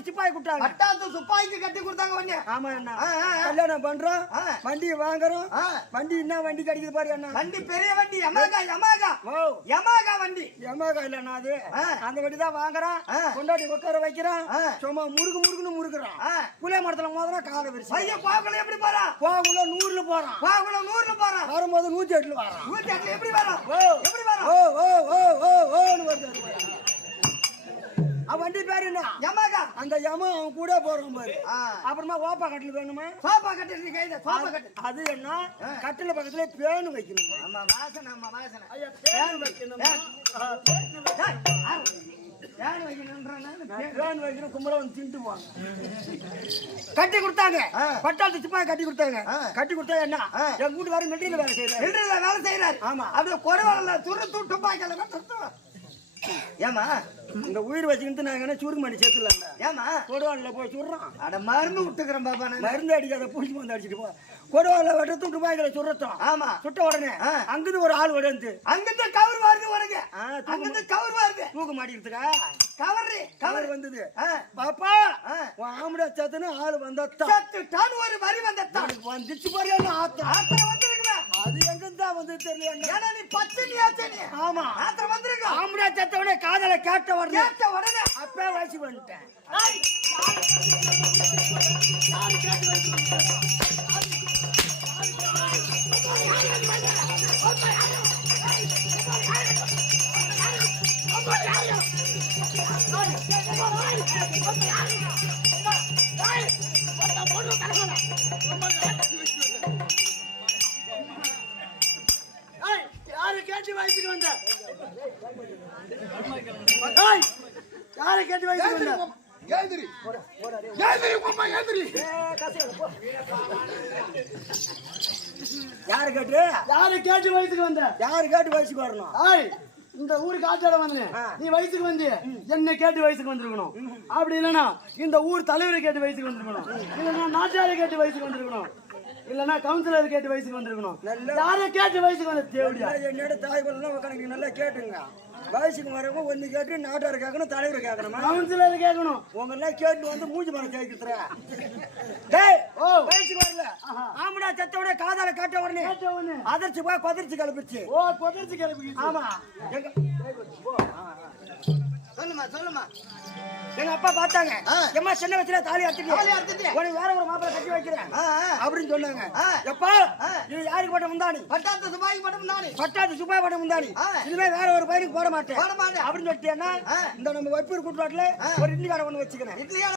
பட்டாத்து சிப்பாய் கொடுத்தாங்க. பட்டாத்து சிப்பாய்க்கு கட்டி கொடுத்தாங்க வண்டி. ஆமா அண்ணா. கல்யாணம் பண்றோம், வண்டி வாங்குறோம். வண்டி என்ன வண்டி கிடைக்குது பாரு அண்ணா. வண்டி பெரிய வண்டி, யமகா யமகா. ஓ யமகா வண்டி. யமகா இல்லண்ணா அது. அந்த வண்டி தான் வாங்குறான். கொண்டாடி உட்கார வைக்கிறான். சும்மா முருகுன்னு முருகுறான். புளிய மரத்துல மோதுனா காலை விரிச்சு. ஐயோ கோகுல எப்படி போறான்? கோகுல 100ல போறான். கோகுல 100ல போறான். வரும்போது 108ல வரான். 108ல எப்படி வரான்? எப்படி வரான்? ஓ ஓ ஓ ஓ ஓன்னு வருது. வண்டி பேரு என்ன? யமகா. அந்த யம அவன் கூட போறான் பாரு. அப்புறமா ஓப்பா கட்டில் வேணுமா? சோபா கட்டில் கையில சோபா கட்டில். அது என்ன? கட்டில பக்கத்துல பேனு வைக்கணும். ஆமா வாசனை, ஆமா வாசனை. ஐயா பேனு வைக்கணும். பேனு வைக்கணும்ன்றானே. பேனு வைக்கணும். கும்பல வந்து திண்டு போவாங்க. கட்டி கொடுத்தாங்க. பட்டாத்து சிப்பாய் கட்டி கொடுத்தாங்க. கட்டி கொடுத்தா என்ன? என் கூட்டு வர மெட்டீரியல் வேலை செய்யறாரு. மெட்டீரியல் வேலை செய்யறாரு. ஆமா. அது குறைவால துரு துப்பாக்கல சுத்தம். ஏமா இந்த உயிர் வச்சுக்கிட்டு நாங்க என்ன சுருக்கு மணி சேர்த்துலாங்க. ஏமா கொடுவான்ல போய் சுடுறோம். அட மருந்து விட்டுக்கிறேன் பாப்பா. மருந்து அடிக்காத பூச்சி மருந்து அடிச்சுட்டு போ. கொடுவான்ல வெட்டத்தும் துப்பாக்கில சுடுறோம். ஆமா. சுட்ட உடனே அங்கிருந்து ஒரு ஆள் உடந்து அங்கிருந்து கவர் வருது உனக்கு. அங்கிருந்து கவர் வருது. தூக்க மாட்டிக்கிறதுக்கா கவர் வந்தது. பாப்பா ஆம்பளை சத்துன்னு ஆள் வந்தா சத்துட்டான் ஒரு வரி வந்தா வந்துச்சு பாரு. ஆத்திரம் வந்துருக்குமே. அது எங்கிருந்தா வந்து தெரியல. ஏன்னா நீ பச்சனியாச்சே நீ. ஆமா ஆத்திரம் வந்துருக்கு. ஆம்பளை சத்தவனே காதல கேட்ட உடனே அப்பே வயசு வந்துட்டேன். யாரு கேட்டு வயசுக்கு வந்த? யாரு கேட்டு வயசுக்கு வந்த? ஏந்திரி ஏந்திரி மாமா ஏந்திரி. யாரு கேட்டு? யாரு கேட்டு வயசுக்கு வந்த? யாரு கேட்டு வயசுக்கு வரணும்? இந்த ஊருக்கு ஆச்சார வந்து நீ வயசுக்கு வந்து என்ன கேட்டு வயசுக்கு வந்திருக்கணும். அப்படி இல்லைன்னா இந்த ஊர் தலைவரை கேட்டு வயசுக்கு வந்திருக்கணும். இல்லைன்னா நாட்டாரை கேட்டு வயசுக்கு வந்திருக்கணும். இல்லன்னா கவுன்சிலர் கேட்டு வயசுக்கு வந்திருக்கணும். யாரை கேட்டு வயசுக்கு வந்த தேவையா? என்னோட தாய் பல்லாம் உட்காந்து நல்லா கேட்டுங்க. வயசுக்கு வரவங்க ஒண்ணு கேட்டு நாட்டார கேட்கணும், தலைவர் கேட்கணுமா? கவுன்சிலர் கேட்கணும். உங்க எல்லாம் கேட்டு வந்து மூஞ்சி மரம் கேட்குற. வயசுக்கு வரல ஆம்படா செத்தவனே காதால கேட்ட உடனே அதிர்ச்சி போய் கொதிர்ச்சி கிளப்பிச்சு. கொதிர்ச்சி கிளப்பி. ஆமா. சொல்லுமா எங்க அப்பா பார்த்தாங்க. எம்மா சின்ன வயசுல தாலி அறுத்துட்டு உனக்கு வேற ஒரு மாப்பிள்ளை கட்டி வைக்கிறேன் அப்படின்னு சொன்னாங்க. எப்பா இது யாருக்கு பட்ட முந்தானி? பட்டாத்து சுபாய்க்கு பட்ட முந்தானி. பட்டாத்து சுபாய் பட்ட முந்தானி. இனிமே வேற ஒரு பையனுக்கு போட மாட்டேன் அப்படின்னு சொல்லிட்டேன்னா இந்த நம்ம வைப்பூர் கூட்டுவாட்டில ஒரு இட்லிக்கார ஒண்ணு வச்சுக்கிறேன்.